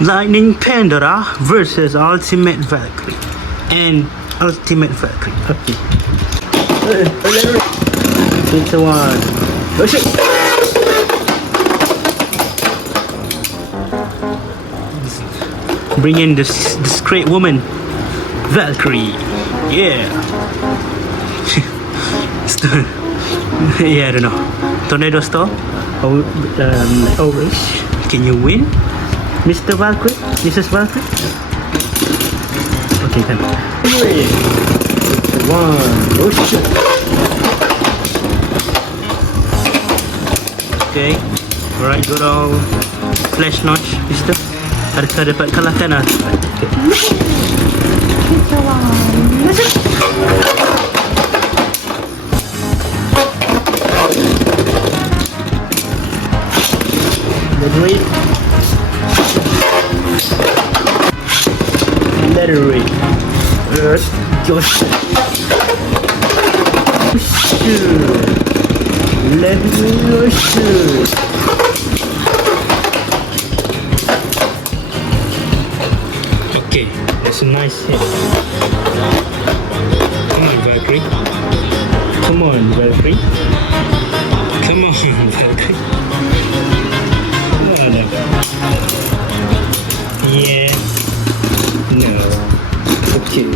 Lightning Pandora versus Ultimate Valkyrie. And Ultimate Valkyrie. Okay. It's the one. Oh shit! Bring in this great woman, Valkyrie. Yeah. Yeah, I don't know. Tornado Storm. Always. Can you win, Mr. Valkyrie? Mrs. Valkyrie? Okay, come on. One. Oh shit. Okay. Alright, good old flash notch, Mister. Adakah dapat kalahkan lah? Okay. Wait. Let it read. Josh. Let it read. Okay, that's a nice hit. Come on, Valkyrie. Come on, Valkyrie. Come on, Valkyrie. Yeah. No. Okay.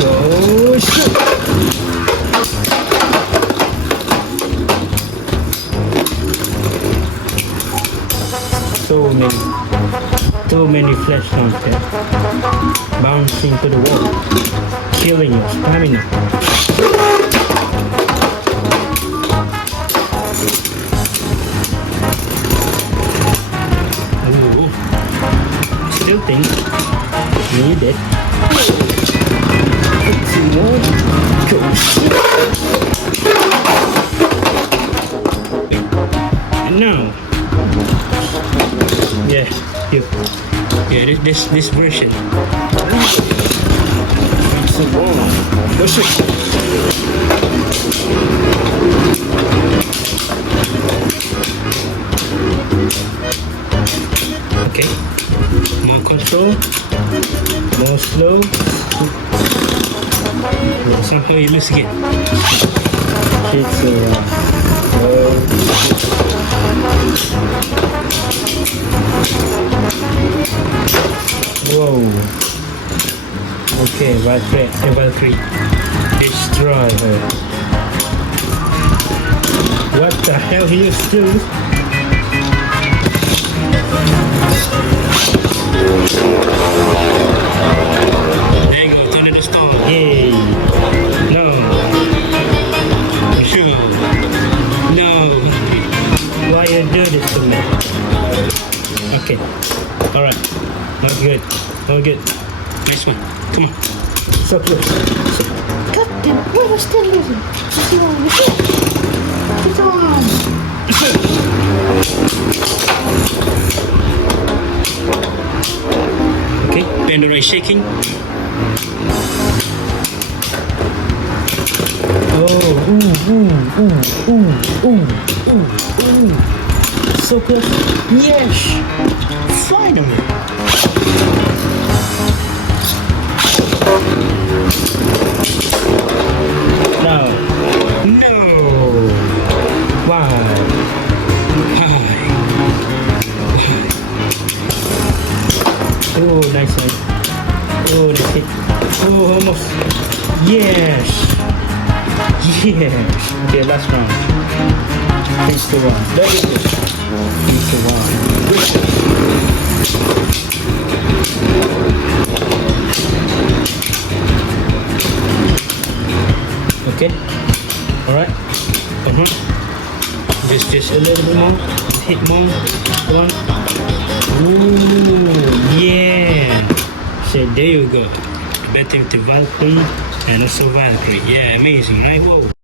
Oh shit. So many flash stones there. Bouncing to the wall. Killing your stamina. Still think you did. And now, yeah, you, yeah, this version. That's the one. Push it. Okay. More control, more slow. Somehow you lose again. It's whoa. Okay, Valkyrie. Destroy her. What the hell he is still? There you go, Tornado Storm. Hey. No. Sure. No. Why you do this to me? Okay. Alright. Not good. Not good. Nice one. Come on. So close. Captain, we're still losing. Come on. Okay, Pandora is shaking. Oh, ooh. So close. Yes! Finally! No! Why? Oh, nice one. Oh, that's it. Oh, almost. Yes! Yes! Okay, last round. 3-1. There it is. 3-1. Okay. Alright. Just a little bit more. Hit more. One. Ooh, yeah. So there you go. Better to Valkyrie and also Valkyrie. Yeah, amazing, right? Whoa.